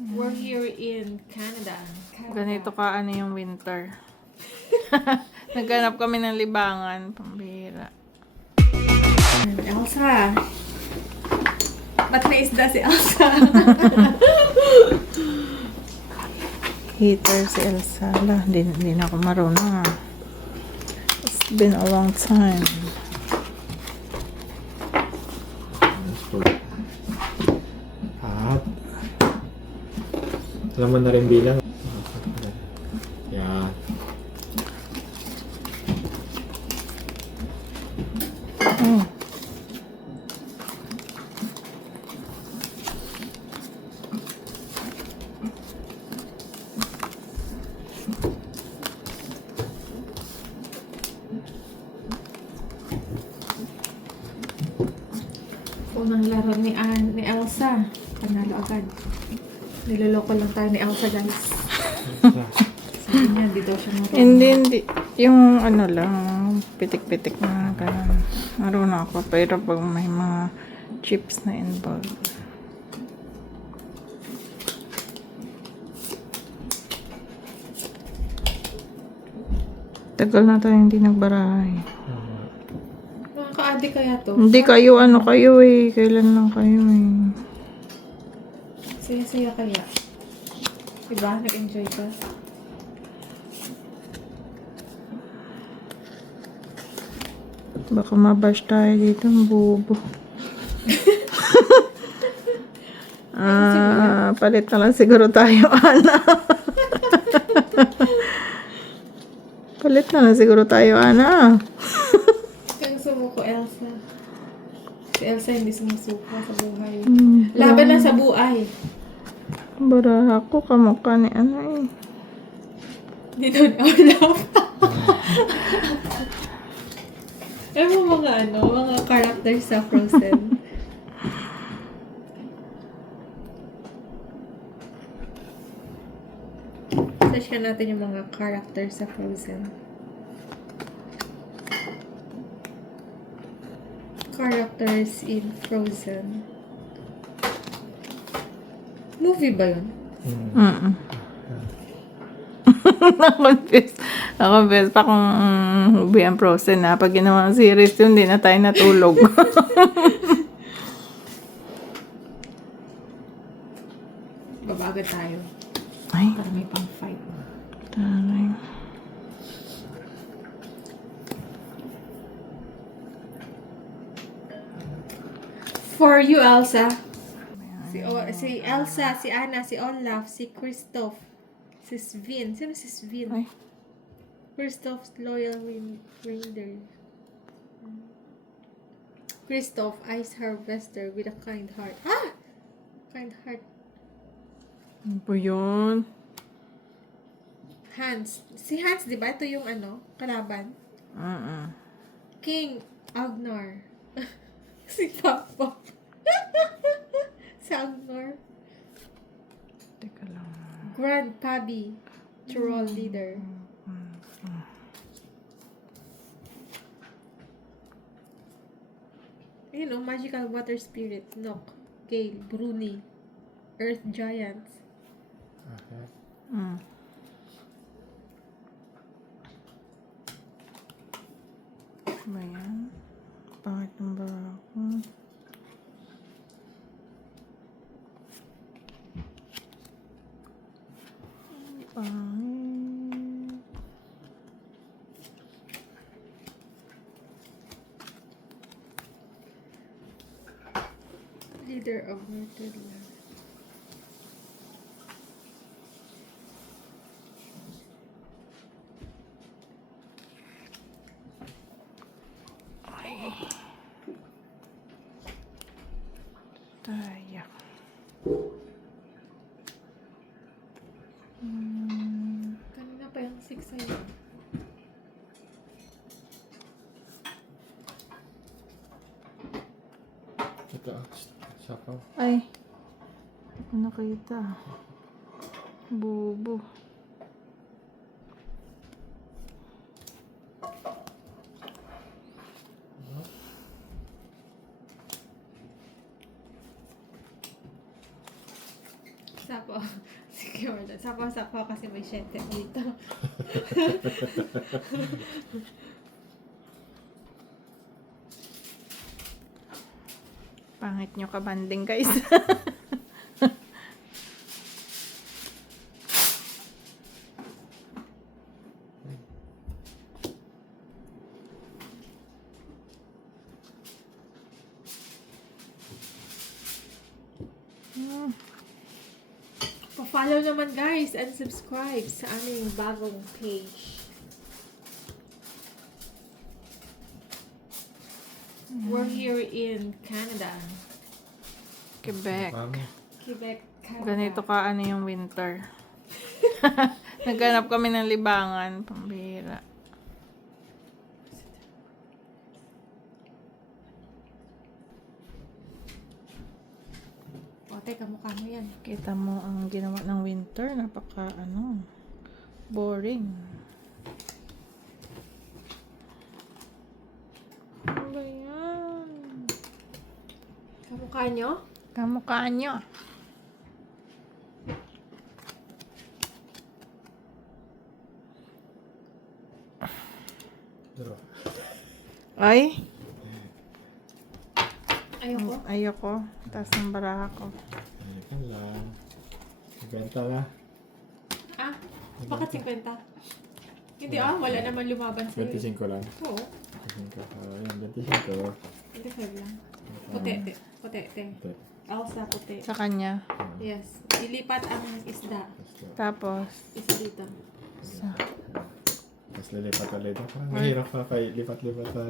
We're here in Canada. Ganito ka ano yung winter. Naghanap kami ng libangan. Pambihira. Elsa. Ba't may isda si Elsa? Heater si Elsa. Hindi na ako marunong. It's been a long time. At alam mo na rin bilang. Yan. Oh. Unang laro ni Elsa. Panalo agad. Niloloko lang tayo ni Elsa, guys. Sabi niya, di daw siya marunong. Hindi. Yung ano lang, pitik-pitik na ganun. Marunong ako. Pero pag may mga chips na involved. Tagal na tayo hindi nagbarahay. Mga ka-addict kaya to? Hindi kayo, ano kayo eh. Kailan lang kayo eh. Saya-saya kaya. Diba? Nag-enjoy ka? Baka mabash tayo dito, bubo. Palit na lang siguro tayo, Ana. Palit na lang siguro tayo, Ana. Kang sumuko, Elsa. Si Elsa hindi sumusuko sa buhay. Laban na sa buhay. Bara ako, kamukha ni ano eh. Dito na love. Alam mo mga characters sa Frozen. Search ka natin yung mga characters sa Frozen. Characters in Frozen. Movie ba yun? Nakonfess pa kung movie ang Frozen na. Pag ginawa ng series yun, hindi na tayo natulog. Babaga tayo. Ay, Para may pang fight. taray. For you, Elsa. Si Elsa, si Anna, si Olaf, si Kristoff, si Sven. Sino si Sven? Ay. Kristoff's loyal reindeer. Kristoff, ice harvester with a kind heart. Ah! Kind heart. Ano po yun? Hans. Si Hans, di ba? Ito yung kalaban. King Agnar. Si Papa. Si Agnar. Teka lang. Grand Pabi. Troll leader. Magical water spirit. Nook. Gale. Bruni. Earth giants. Okay. Ba yan? Pangit ng bara ko. Pangit. Leader of Northern. Tayak. Kanina pa yung 6 sa'yo. Ito, saka. Ay. Ano nakita? Bubo. Tapos Sapo. Sige, wala. Sapo kasi may 7 dito. Pangit nyo kabanding guys. Pa-follow naman guys and subscribe sa aming bagong page. We're here in Canada. Quebec. Mami. Quebec, Canada. Ganito ka ano yung winter. Naghanap kami ng libangan. Pambihira. O, teka, mukha mo yan. Kita mo ang ginawa ng winter. Napaka boring. Ano ba yan? Kamukha nyo? Kamukha nyo. Draw. Ay, Ayoko. ayoko. Taas ng baraha ko. Ayan lang. Ibenta na. Ah, bakit 50? Hindi wala naman lumaban sa'yo. 25 lang. Oo, 25. Ayan, 25. 25 lang. Puti. Ito. Elsa, puti. Sa kanya. Yes. Ilipat ang isda. Tapos, Isa dito. sa, Tapos lilipat ulit. Parang mahirap pa lipat-lipat pa.